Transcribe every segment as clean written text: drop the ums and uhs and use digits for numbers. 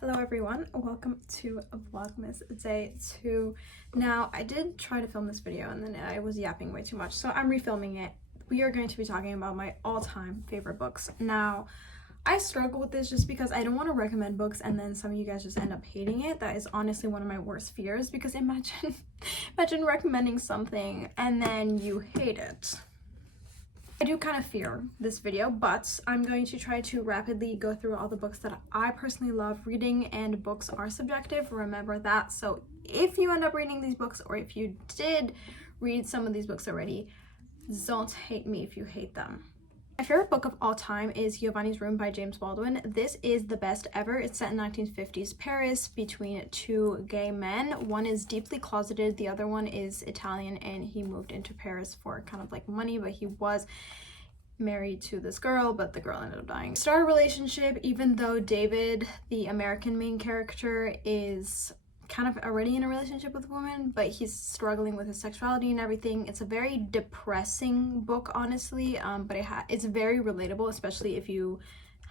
Hello everyone, welcome to Vlogmas Day 2. Now, I did try to film this video and then I was yapping way too much, so I'm refilming it. We are going to be talking about my all-time favorite books. Now, I struggle with this just because I don't want to recommend books and then some of you guys just end up hating it. That is honestly one of my worst fears, because imagine recommending something and then you hate it. I do kind of fear this video, but I'm going to try to rapidly go through all the books that I personally love reading, and books are subjective, remember that. So if you end up reading these books, or if you did read some of these books already, don't hate me if you hate them. My favorite book of all time is Giovanni's Room by James Baldwin. This is the best ever. It's set in 1950s Paris between two gay men. One is deeply closeted, the other one is Italian, and he moved into Paris for kind of like money, but he was married to this girl, but the girl ended up dying. Start a relationship, even though David, the American main character, is kind of already in a relationship with a woman, but he's struggling with his sexuality and everything. It's a very depressing book, honestly, but it's very relatable, especially if you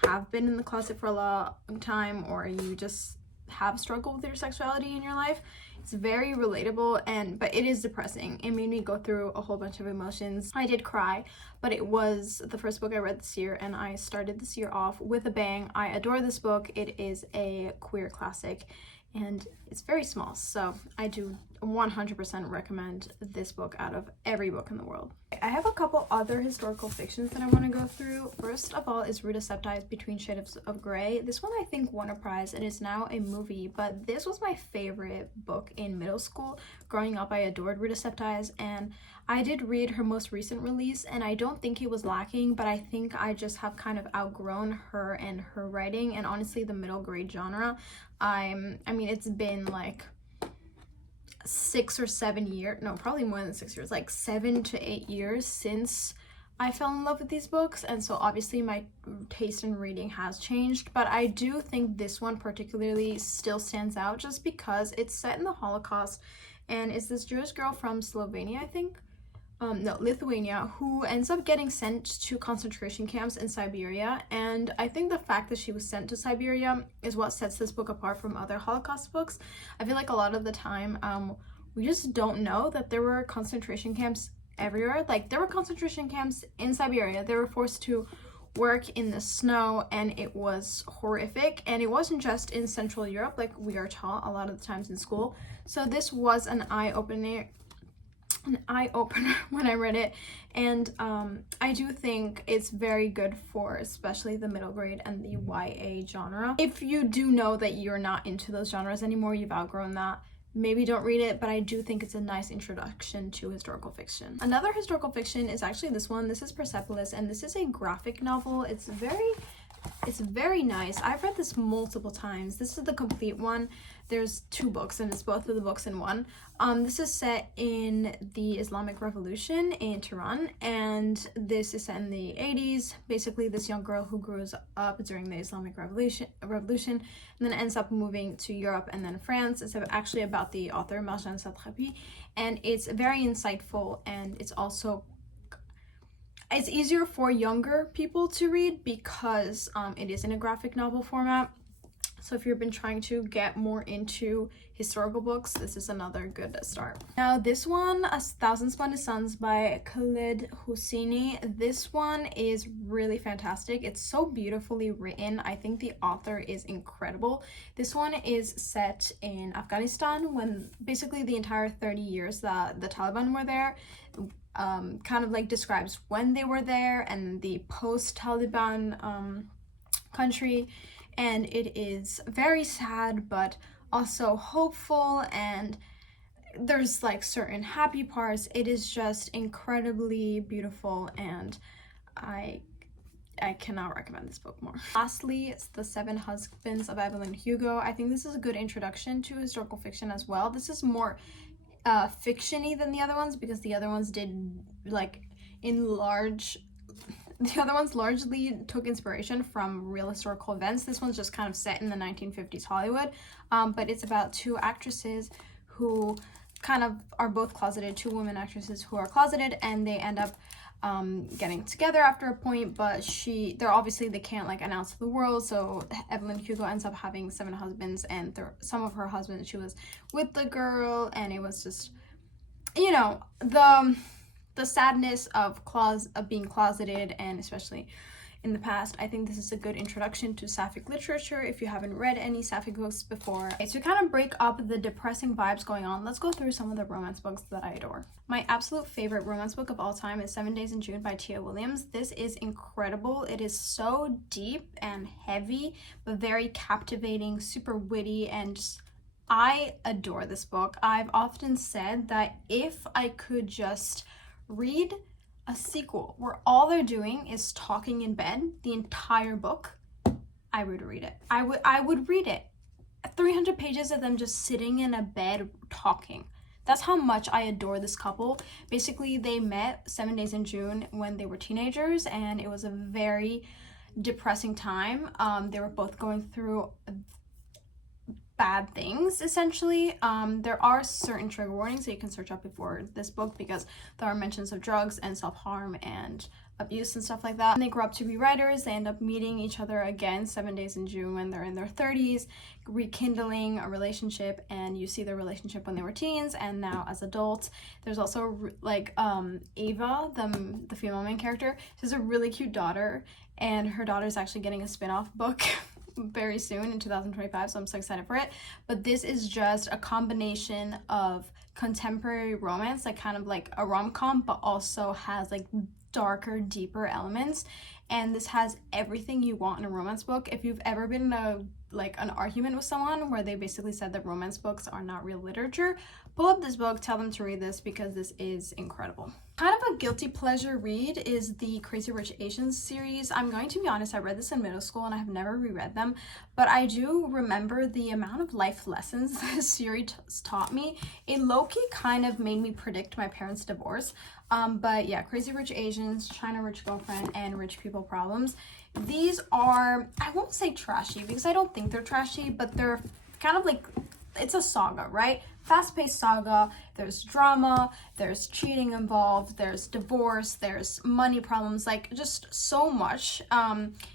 have been in the closet for a long time, or you just have struggled with your sexuality in your life. It's very relatable, but it is depressing. It made me go through a whole bunch of emotions. I did cry, but it was the first book I read this year, and I started this year off with a bang. I adore this book. It is a queer classic, and it's very small, so I do 100% recommend this book out of every book in the world. I have a couple other historical fictions that I want to go through. First of all is Rita Septi's Between Shades of Grey. This one I think won a prize and is now a movie, but this was my favorite book in middle school. Growing up, I adored Rita Septi's, and I did read her most recent release, and I don't think it was lacking, but I think I just have kind of outgrown her and her writing, and honestly the middle grade genre. I mean, it's been like 6 or 7 years, no, probably more than 6 years, like 7 to 8 years since I fell in love with these books, and so obviously my taste in reading has changed, but I do think this one particularly still stands out just because it's set in the Holocaust, and it's this Jewish girl from Slovenia, I think, no, Lithuania, who ends up getting sent to concentration camps in Siberia. And I think the fact that she was sent to Siberia is what sets this book apart from other Holocaust books. I feel like a lot of the time we just don't know that there were concentration camps everywhere. Like, there were concentration camps in Siberia. They were forced to work in the snow, and it was horrific, and it wasn't just in Central Europe like we are taught a lot of the times in school. So this was an eye-opener when I read it, and I do think it's very good for especially the middle grade and the YA genre. If you do know that you're not into those genres anymore, you've outgrown that, maybe don't read it, but I do think it's a nice introduction to historical fiction. Another historical fiction is actually this one. This is Persepolis, and this is a graphic novel. It's very nice. I've read this multiple times. This is the complete one. There's 2 books, and it's both of the books in one. This is set in the Islamic Revolution in Tehran, and this is set in the 80s. Basically, this young girl who grows up during the Islamic Revolution and then ends up moving to Europe and then France. It's actually about the author Marjane Satrapi, and it's very insightful, and it's easier for younger people to read because it is in a graphic novel format. So if you've been trying to get more into historical books, this is another good start. Now this one, A Thousand Splendid Suns by Khaled Hosseini. This one is really fantastic. It's so beautifully written. I think the author is incredible. This one is set in Afghanistan when basically the entire 30 years that the Taliban were there. Kind of like describes when they were there and the post-Taliban country, and it is very sad but also hopeful, and there's like certain happy parts. It is just incredibly beautiful, and I cannot recommend this book more. Lastly, it's The Seven Husbands of Evelyn Hugo. I think this is a good introduction to historical fiction as well. This is more fiction-y than the other ones, because the other ones largely took inspiration from real historical events. This one's just kind of set in the 1950s Hollywood, but it's about 2 actresses who kind of are both closeted, 2 women actresses who are closeted, and they end up getting together after a point, but they can't like announce to the world, so Evelyn Hugo ends up having 7 husbands, and some of her husbands, she was with the girl, and it was just, you know, the sadness of being closeted, and especially in the past. I think this is a good introduction to sapphic literature if you haven't read any sapphic books before. Okay, to kind of break up the depressing vibes going on, let's go through some of the romance books that I adore. My absolute favorite romance book of all time is 7 Days in June by Tia Williams. This is incredible. It is so deep and heavy, but very captivating, super witty, and just, I adore this book. I've often said that if I could just read a sequel where all they're doing is talking in bed the entire book, I would read it. I would read it. 300 pages of them just sitting in a bed talking. That's how much I adore this couple. Basically, they met 7 Days in June when they were teenagers, and it was a very depressing time. They were both going through bad things, essentially. There are certain trigger warnings that you can search up before this book, because there are mentions of drugs and self-harm and abuse and stuff like that. And they grow up to be writers. They end up meeting each other again 7 Days in June when they're in their 30s, rekindling a relationship, and you see their relationship when they were teens and now as adults. There's also like Ava, the female main character. She has a really cute daughter, and her daughter's actually getting a spin-off book very soon in 2025, so I'm so excited for it. But this is just a combination of contemporary romance, like kind of like a rom-com, but also has like darker, deeper elements, and this has everything you want in a romance book. If you've ever been in an argument with someone where they basically said that romance books are not real literature, pull up this book, tell them to read this, because this is incredible. Kind of a guilty pleasure read is the Crazy Rich Asians series. I'm going to be honest, I read this in middle school and I have never reread them, but I do remember the amount of life lessons this series taught me. It low-key kind of made me predict my parents' divorce. But yeah, Crazy Rich Asians, China Rich Girlfriend, and Rich People Problems. These are, I won't say trashy because I don't think they're trashy, but they're kind of like, it's a saga, right? Fast-paced saga. There's drama, there's cheating involved, there's divorce, there's money problems, like just so much.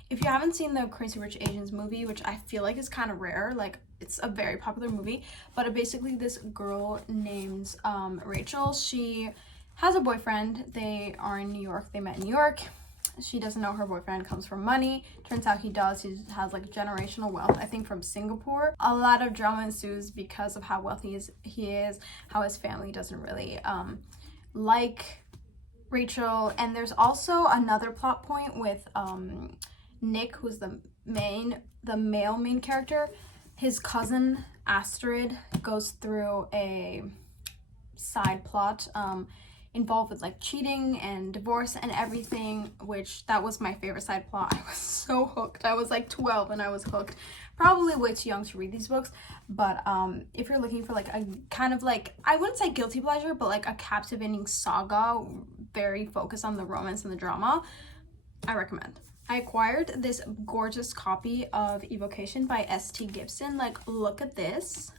If you haven't seen the Crazy Rich Asians movie, which I feel like is kind of rare, like it's a very popular movie, but basically this girl named Rachel, she has a boyfriend. They are in New York. They met in New York. She doesn't know her boyfriend comes from money. Turns out he does. He has like generational wealth, I think from Singapore. A lot of drama ensues because of how wealthy he is, how his family doesn't really like Rachel. And there's also another plot point with Nick, who's the male main character. His cousin Astrid goes through a side plot involved with like cheating and divorce and everything, which that was my favorite side plot. I was so hooked. I was like 12 and I was hooked. Probably way too young to read these books, but if you're looking for like a kind of like, I wouldn't say guilty pleasure, but like a captivating saga, very focused on the romance and the drama, I recommend. I acquired this gorgeous copy of Evocation by S.T. Gibson. Like, look at this.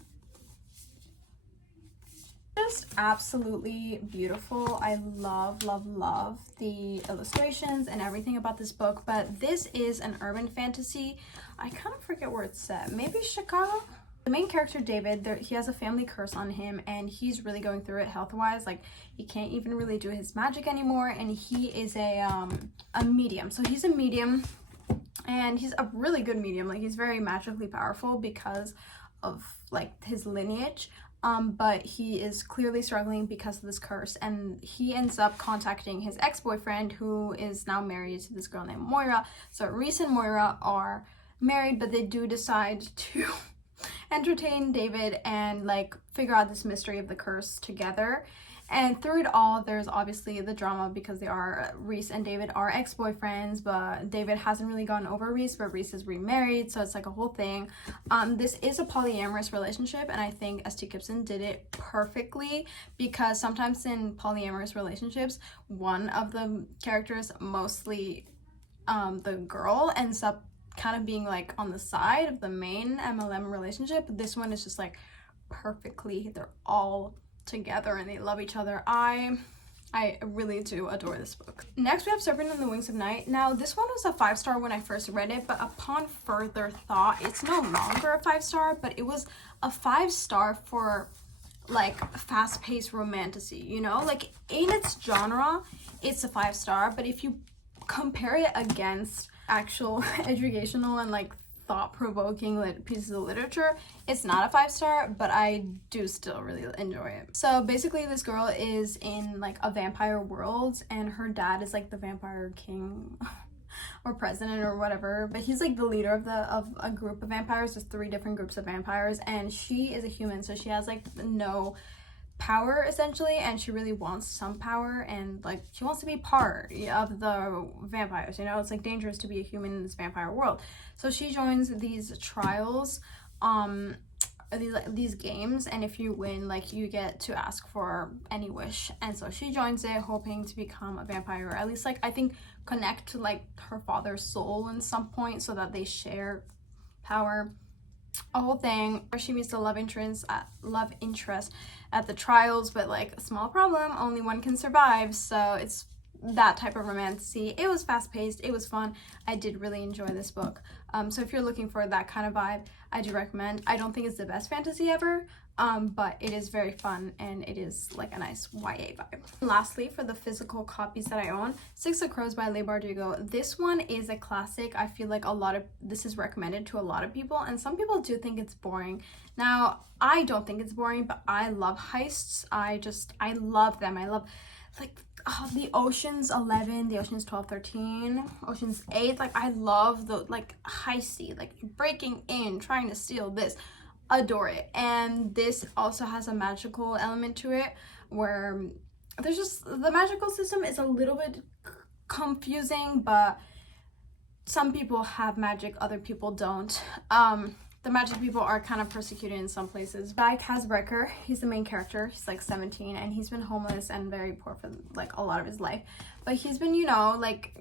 Just absolutely beautiful. I love the illustrations and everything about this book, but this is an urban fantasy. I kind of forget where it's set. Maybe Chicago? The main character, David, he has a family curse on him, and he's really going through it health-wise. Like, he can't even really do his magic anymore, and he is a medium. So he's a medium, and he's a really good medium. Like, he's very magically powerful because of, like, his lineage. But he is clearly struggling because of this curse, and he ends up contacting his ex-boyfriend, who is now married to this girl named Moira. So Reese and Moira are married, but they do decide to entertain David and like figure out this mystery of the curse together. And through it all, there's obviously the drama because Reese and David are ex-boyfriends, but David hasn't really gotten over Reese, but Reese is remarried, so it's like a whole thing. This is a polyamorous relationship, and I think S.T. Gibson did it perfectly, because sometimes in polyamorous relationships, one of the characters, mostly the girl, ends up kind of being like on the side of the main MLM relationship. This one is just like perfectly, they're all together and they love each other. I I really do adore this book. Next, we have Serpent in the Wings of Night. Now, this one was a 5-star when I first read it, but upon further thought, it's no longer a 5-star, but it was a 5-star for like fast-paced romantasy, you know? Like, in its genre, it's a 5-star, but if you compare it against actual educational and like thought-provoking pieces of literature, it's not a 5-star, but I do still really enjoy it. So basically, this girl is in like a vampire world, and her dad is like the vampire king or president or whatever, but he's like the leader of a group of vampires. There's 3 different groups of vampires, and she is a human, so she has like no power essentially, and she really wants some power, and like she wants to be part of the vampires, you know? It's like dangerous to be a human in this vampire world. So she joins these trials, these games, and if you win, like, you get to ask for any wish. And so she joins it hoping to become a vampire, or at least like I think connect to like her father's soul in some point so that they share power. A whole thing where she meets the love interest at the trials, but like a small problem, only one can survive. So it's that type of romantasy. It was fast-paced, it was fun. I did really enjoy this book. So if you're looking for that kind of vibe, I do recommend. I don't think it's the best fantasy ever, but it is very fun, and it is like a nice YA vibe. Lastly, for the physical copies that I own, Six of Crows by Leigh Bardugo. This one is a classic. I feel like this is recommended to a lot of people, and some people do think it's boring. Now, I don't think it's boring, but I love heists. I love them. I love like the Ocean's 11, the Ocean's 12, 13, Ocean's 8. Like, I love the like heisty, like breaking in, trying to steal this. Adore it. And this also has a magical element to it, where there's just the magical system is a little bit confusing, but some people have magic, other people don't. The magic people are kind of persecuted in some places. By Kaz Brekker, he's the main character. He's like 17, and he's been homeless and very poor for like a lot of his life, but he's been, you know, like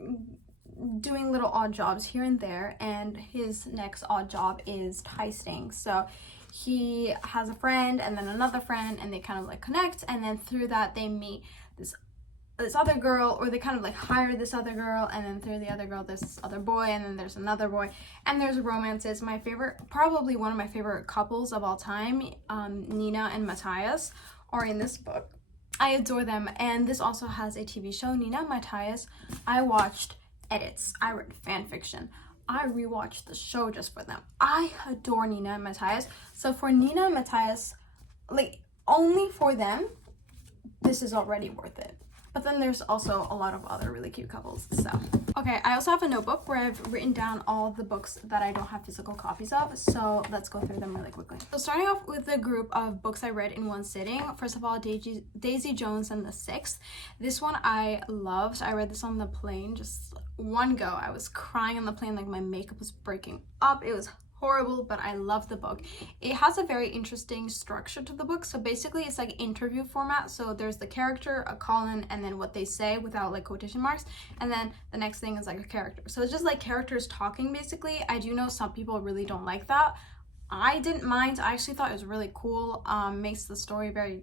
doing little odd jobs here and there, and his next odd job is heisting. So he has a friend and then another friend, and they kind of like connect, and then through that they meet this other girl, or they kind of like hire this other girl, and then through the other girl there's this other boy, and then there's another boy, and there's romances. My favorite, probably one of my favorite couples of all time, Nina and Matthias, are in this book. I adore them, and this also has a TV show. Nina and Matthias, I watched edits, I read fan fiction, I rewatched the show just for them. I adore Nina and Matthias. So for Nina and Matthias, like, only for them, this is already worth it. But then there's also a lot of other really cute couples. So, okay, I also have a notebook where I've written down all the books that I don't have physical copies of. So let's go through them really quickly. So starting off with the group of books I read in one sitting. First of all, Daisy Jones and the Sixth. This one I loved. I read this on the plane, just one go. I was crying on the plane, like my makeup was breaking up. It was horrible, but I love the book. It has a very interesting structure to the book. So basically it's like interview format. So there's the character, a call-in, and then what they say without like quotation marks, and then the next thing is like a character. So it's just like characters talking basically. I do know some people really don't like that. I didn't mind. I actually thought it was really cool. Makes the story very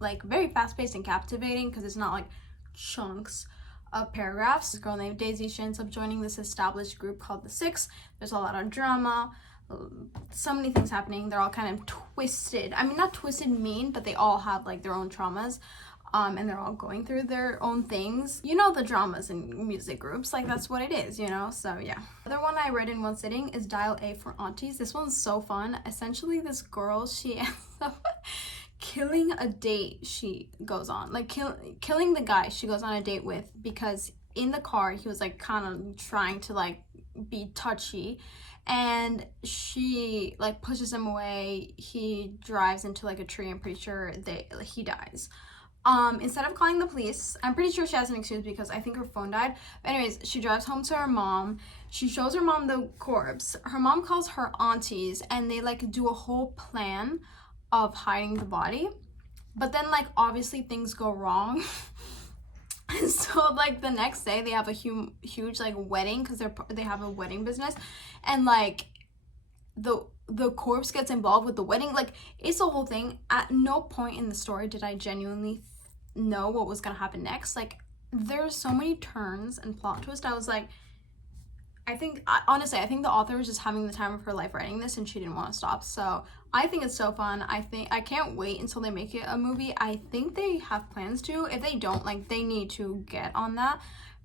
fast-paced and captivating, because it's not like chunks of paragraphs. This girl named Daisy, she ends up joining this established group called the Six. There's a lot of drama, so many things happening. They're all kind of twisted. I mean, not twisted mean, but they all have like their own traumas, and they're all going through their own things. You know, the dramas in music groups, like that's what it is, you know? So yeah. The other one I read in one sitting is Dial A for Aunties. This one's so fun. Essentially, this girl, she ends up killing a date she goes on, like killing the guy she goes on a date with, because in the car he was like kind of trying to like be touchy, and she like pushes him away. He drives into like a tree. I'm pretty sure he dies. Instead of calling the police, I'm pretty sure she has an excuse because I think her phone died. But anyways, she drives home to her mom. She shows her mom the corpse. Her mom calls her aunties, and they like do a whole plan of hiding the body. But then like obviously things go wrong. So like the next day they have a huge like wedding, because they have a wedding business, and like the corpse gets involved with the wedding. Like, it's a whole thing. At no point in the story did I genuinely know what was gonna happen next. Like, there's so many turns and plot twists. I was like, honestly, I think the author was just having the time of her life writing this and she didn't want to stop. So I think it's so fun. I can't wait until they make it a movie. I think they have plans to. If they don't, like, they need to get on that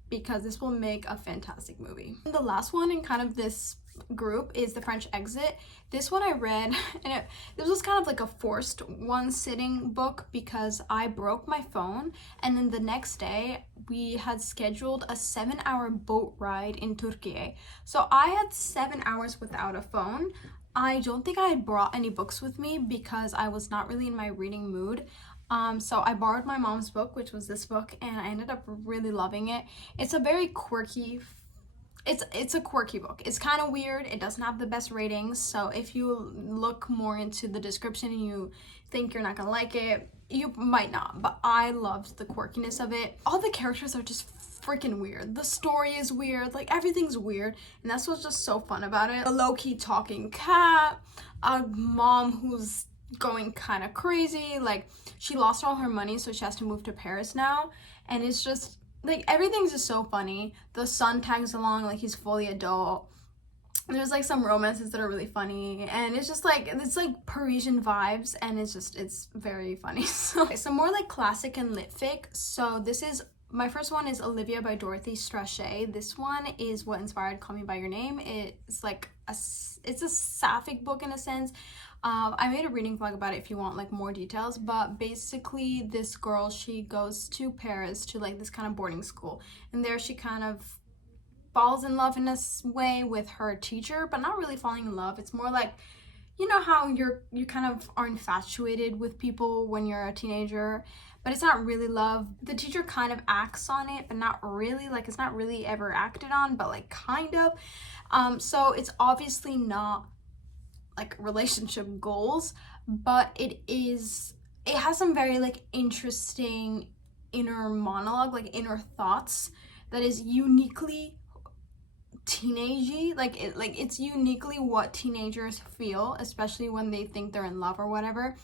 because this will make a fantastic movie. The last one in kind of this group is The French Exit. This one I read, and this was kind of like a forced one-sitting book because I broke my phone, and then the next day we had scheduled a 7-hour boat ride in Turkey. So I had 7 hours without a phone. I don't think I had brought any books with me because I was not really in my reading mood. So I borrowed my mom's book, which was this book, and I ended up really loving it. It's a very quirky it's a quirky book. It's kind of weird. It doesn't have the best ratings, so if you look more into the description and you think you're not gonna like it, you might not, but I loved the quirkiness of it. All the characters are just freaking weird. The story is weird, like everything's weird, and that's what's just so fun about it. A low-key talking cat, a mom who's going kind of crazy, like she lost all her money so she has to move to Paris now, and it's just like everything's just so funny. The son tags along like he's fully adult. There's like some romances that are really funny, and it's just like it's like Parisian vibes, and it's very funny. So some more like classic and lit fic. So this is my first one is Olivia by Dorothy Strachey. This one is what inspired Call Me by Your Name. It's like it's a sapphic book in a sense. I made a reading vlog about it if you want like more details, but basically this girl, she goes to Paris to like this kind of boarding school, and there she kind of falls in love in a way with her teacher, but not really falling in love. It's more like, you know how you kind of are infatuated with people when you're a teenager, but it's not really love. The teacher kind of acts on it, but not really. Like, it's not really ever acted on, but like kind of. So it's obviously not like relationship goals, but it has some very like interesting inner monologue, like inner thoughts that is uniquely teenagey. It's uniquely what teenagers feel, especially when they think they're in love or whatever.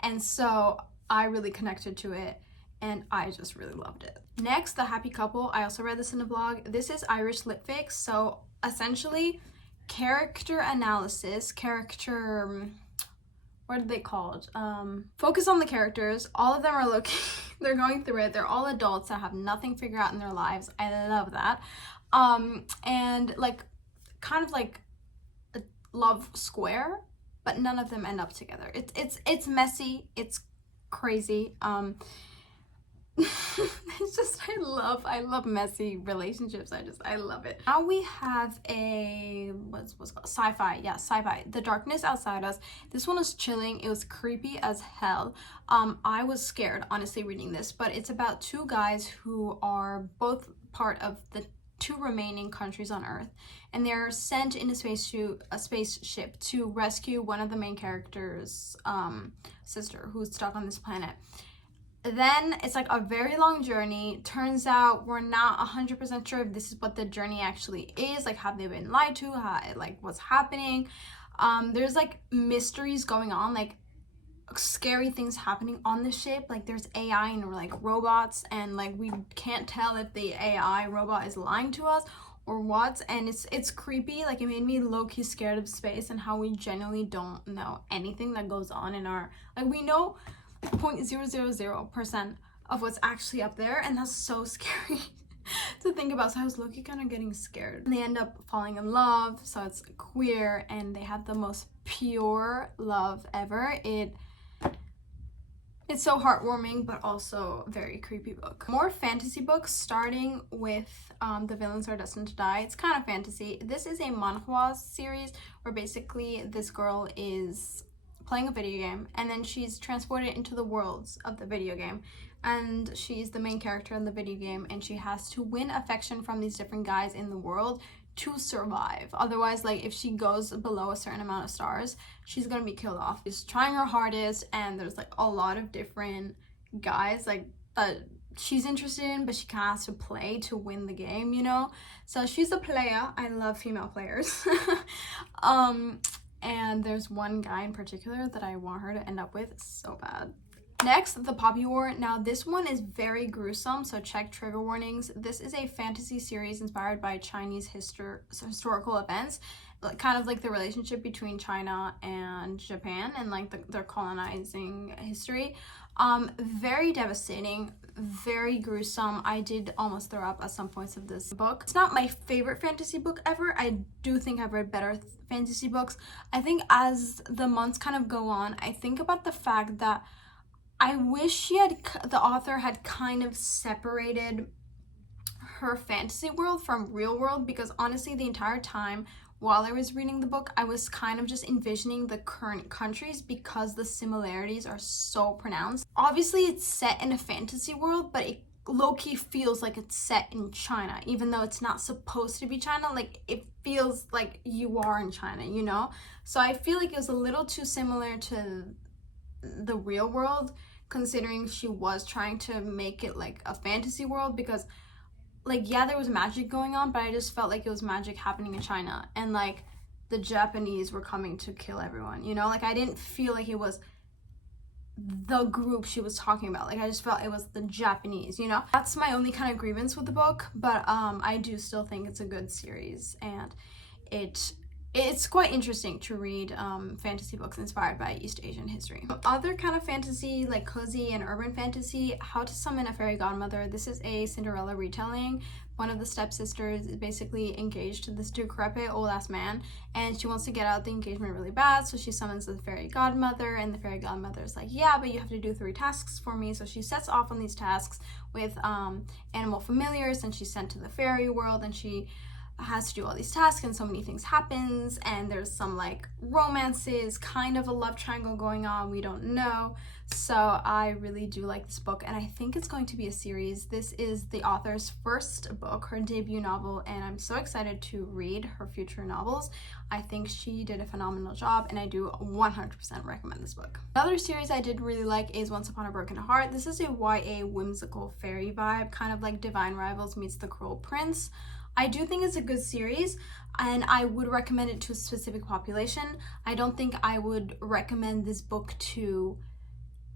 And so I really connected to it, and I just really loved it. Next, The Happy Couple. I also read this in a blog. This is Irish lit fic. So essentially character analysis, what are they called? Focus on the characters. All of them are looking, they're going through it. They're all adults that have nothing figured out in their lives. I love that. And like kind of like a love square, but none of them end up together. It's messy, it's crazy. It's just I love messy relationships. I love it. Now we have a what's called sci-fi. Yeah, sci-fi. The Darkness Outside Us. This one was chilling. It was creepy as hell. I was scared honestly reading this, but it's about two guys who are both part of the two remaining countries on Earth, and they're sent in a spaceship to rescue one of the main characters' sister who's stuck on this planet. Then it's like a very long journey. Turns out we're not 100% sure if this is what the journey actually is. Like, have they been lied to? Like, what's happening? There's like mysteries going on, like scary things happening on the ship. Like, there's AI and we're like robots, and like we can't tell if the AI robot is lying to us or what. And it's creepy. Like, it made me low-key scared of space and how we genuinely don't know anything that goes on in our, like, we know 0.000% of what's actually up there, and that's so scary to think about. So I was low-key kind of getting scared. And they end up falling in love, so it's queer, and they have the most pure love ever. It's so heartwarming, but also very creepy book. More fantasy books, starting with The Villains Are Destined to Die. It's kind of fantasy. This is a manhwa series where basically this girl is playing a video game, and then she's transported into the worlds of the video game, and she's the main character in the video game, and she has to win affection from these different guys in the world to survive. Otherwise, like, if she goes below a certain amount of stars, she's gonna be killed off. She's trying her hardest, and there's like a lot of different guys like that she's interested in, but she kind of has to play to win the game, you know? So she's a player. I love female players. And there's one guy in particular that I want her to end up with so bad. Next, The Poppy War. Now this one is very gruesome, so check trigger warnings. This is a fantasy series inspired by Chinese historical events, kind of like the relationship between China and Japan and like their colonizing history. Very devastating, very gruesome. I did almost throw up at some points of this book. It's not my favorite fantasy book ever. I do think I've read better fantasy books. I think as the months kind of go on, I think about the fact that I wish the author had kind of separated her fantasy world from real world, because honestly the entire time while I was reading the book, I was kind of just envisioning the current countries because the similarities are so pronounced. Obviously it's set in a fantasy world, but it low-key feels like it's set in China, even though it's not supposed to be China. Like, it feels like you are in China, you know? So I feel like it was a little too similar to the real world, considering she was trying to make it like a fantasy world, because like, yeah, there was magic going on, but I just felt like it was magic happening in China, and like the Japanese were coming to kill everyone, you know? Like, I didn't feel like it was the group she was talking about. Like, I just felt it was the Japanese, you know? That's my only kind of grievance with the book, but I do still think it's a good series, and it's quite interesting to read fantasy books inspired by East Asian history. Other kind of fantasy, like cozy and urban fantasy, How to Summon a Fairy Godmother. This is a Cinderella retelling. One of the stepsisters is basically engaged to this decrepit old ass man, and she wants to get out the engagement really bad, so she summons the fairy godmother, and the fairy godmother is like, yeah, but you have to do 3 tasks for me. So she sets off on these tasks with animal familiars, and she's sent to the fairy world, and she has to do all these tasks, and so many things happens, and there's some like romances, kind of a love triangle going on, we don't know. So I really do like this book, and I think it's going to be a series. This is the author's first book, her debut novel, and I'm so excited to read her future novels. I think she did a phenomenal job, and I do 100% recommend this book. Another series I did really like is Once Upon a Broken Heart. This is a YA whimsical fairy vibe, kind of like Divine Rivals meets The Cruel Prince. I do think it's a good series, and I would recommend it to a specific population. I don't think I would recommend this book to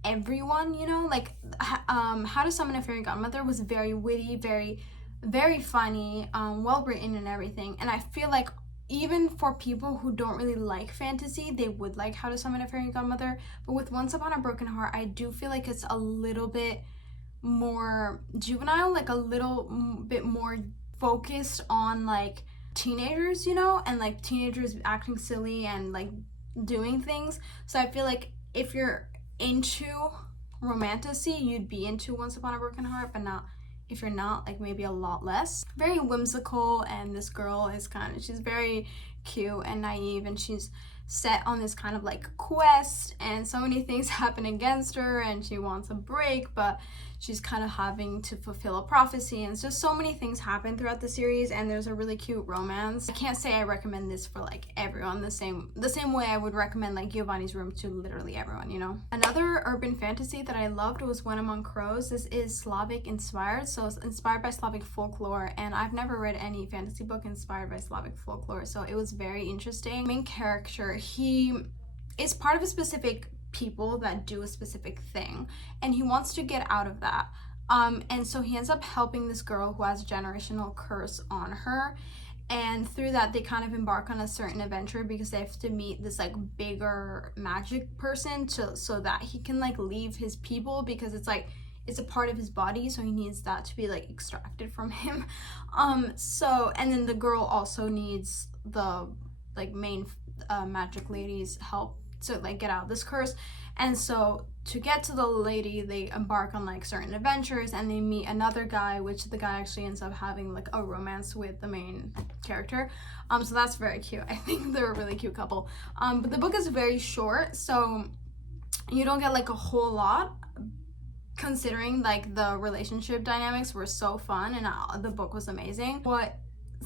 everyone, you know? Like, How to Summon a Fairy Godmother was very witty, very funny, well written and everything, and I feel like even for people who don't really like fantasy, they would like How to Summon a Fairy Godmother. But with Once Upon a Broken Heart, I do feel like it's a little bit more juvenile, like a little bit more focused on like teenagers, you know, and like teenagers acting silly and like doing things. So I feel like if you're into romantasy, you'd be into Once Upon a Broken Heart, but not, if you're not, like maybe a lot less. Very whimsical, and this girl is she's very cute and naive, and she's set on this kind of like quest, and so many things happen against her, and she wants a break, but she's kind of having to fulfill a prophecy, and it's just so many things happen throughout the series, and there's a really cute romance. I can't say I recommend this for like everyone the same way I would recommend like Giovanni's Room to literally everyone, you know? Another urban fantasy that I loved was When Among Crows. This is Slavic inspired, so it's inspired by Slavic folklore, and I've never read any fantasy book inspired by Slavic folklore, so it was very interesting. Main character, he is part of a specific people that do a specific thing, and he wants to get out of that, and so he ends up helping this girl who has a generational curse on her, and through that they kind of embark on a certain adventure because they have to meet this like bigger magic person so that he can like leave his people, because it's like it's a part of his body, so he needs that to be like extracted from him. So, and then the girl also needs the like main magic lady's help to like get out of this curse, and so to get to the lady they embark on like certain adventures, and they meet another guy, which the guy actually ends up having like a romance with the main character, so that's very cute. I think they're a really cute couple, but the book is very short, so you don't get like a whole lot, considering like the relationship dynamics were so fun, and the book was amazing. What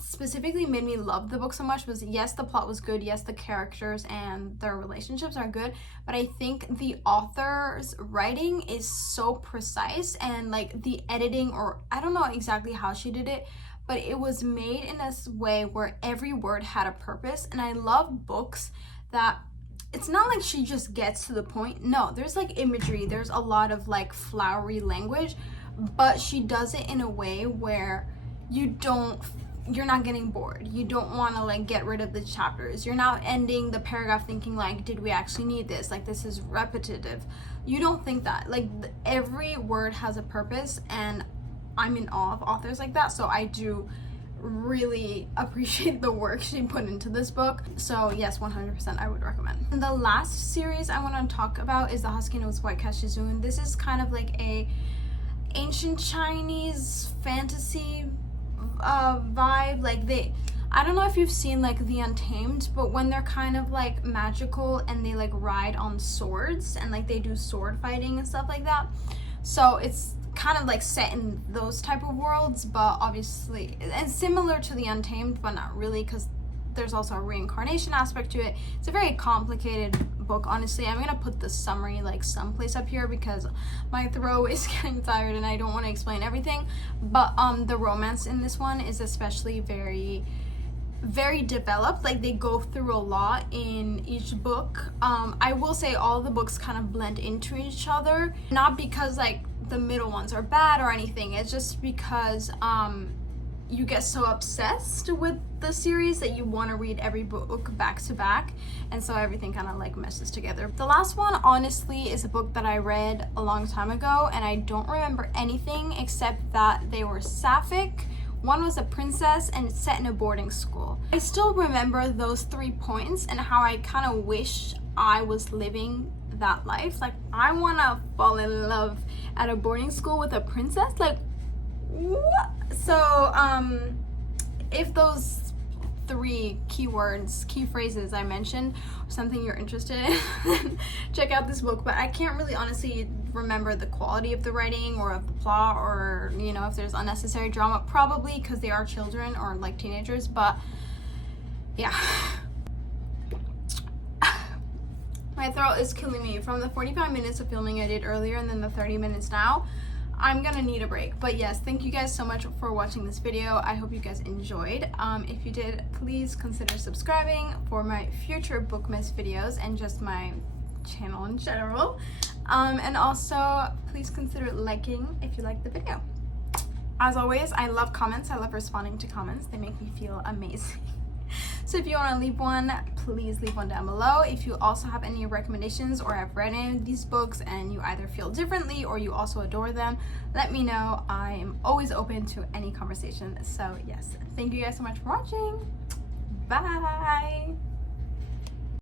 specifically made me love the book so much was, yes, the plot was good, yes, the characters and their relationships are good, but I think the author's writing is so precise, and like the editing, or I don't know exactly how she did it, but it was made in a way where every word had a purpose. And I love books that it's not like she just gets to the point. No, there's like imagery, there's a lot of like flowery language, but she does it in a way where you're not getting bored. You don't want to like get rid of the chapters. You're not ending the paragraph thinking like, did we actually need this? Like, this is repetitive. You don't think that. Like, every word has a purpose, and I'm in awe of authors like that. So I do really appreciate the work she put into this book. So yes, 100% I would recommend. And the last series I want to talk about is The Husky Knows White Cat Shizun. This is kind of like a ancient Chinese fantasy vibe. Like, I don't know if you've seen like The Untamed, but when they're kind of like magical and they like ride on swords and like they do sword fighting and stuff like that. So it's kind of like set in those type of worlds, but obviously, and similar to The Untamed, but not really, because there's also a reincarnation aspect to it. It's a very complicated book, honestly. I'm gonna put the summary like someplace up here because my throat is getting tired and I don't want to explain everything. But the romance in this one is especially very developed. Like, they go through a lot in each book. I will say all the books kind of blend into each other, not because like the middle ones are bad or anything. It's just because you get so obsessed with the series that you want to read every book back to back, and so everything kind of like meshes together. The last one, honestly, is a book that I read a long time ago, and I don't remember anything except that they were sapphic. One was a princess, and it's set in a boarding school. I still remember those 3 points and how I kind of wish I was living that life. Like, I want to fall in love at a boarding school with a princess. Like, what? So if those 3 keywords, key phrases I mentioned are something you're interested in, then check out this book. But I can't really honestly remember the quality of the writing or of the plot, or you know, if there's unnecessary drama, probably because they are children or like teenagers. But yeah. My throat is killing me from the 45 minutes of filming I did earlier and then the 30 minutes now. I'm gonna need a break. But yes, thank you guys so much for watching this video. I hope you guys enjoyed. If you did, please consider subscribing for my future bookmas videos and just my channel in general. And also, please consider liking if you like the video. As always, I love comments. I love responding to comments. They make me feel amazing. So if you want to leave one, please leave one down below. If you also have any recommendations or have read any of these books and you either feel differently or you also adore them, let me know. I am always open to any conversation. So yes, thank you guys so much for watching. Bye!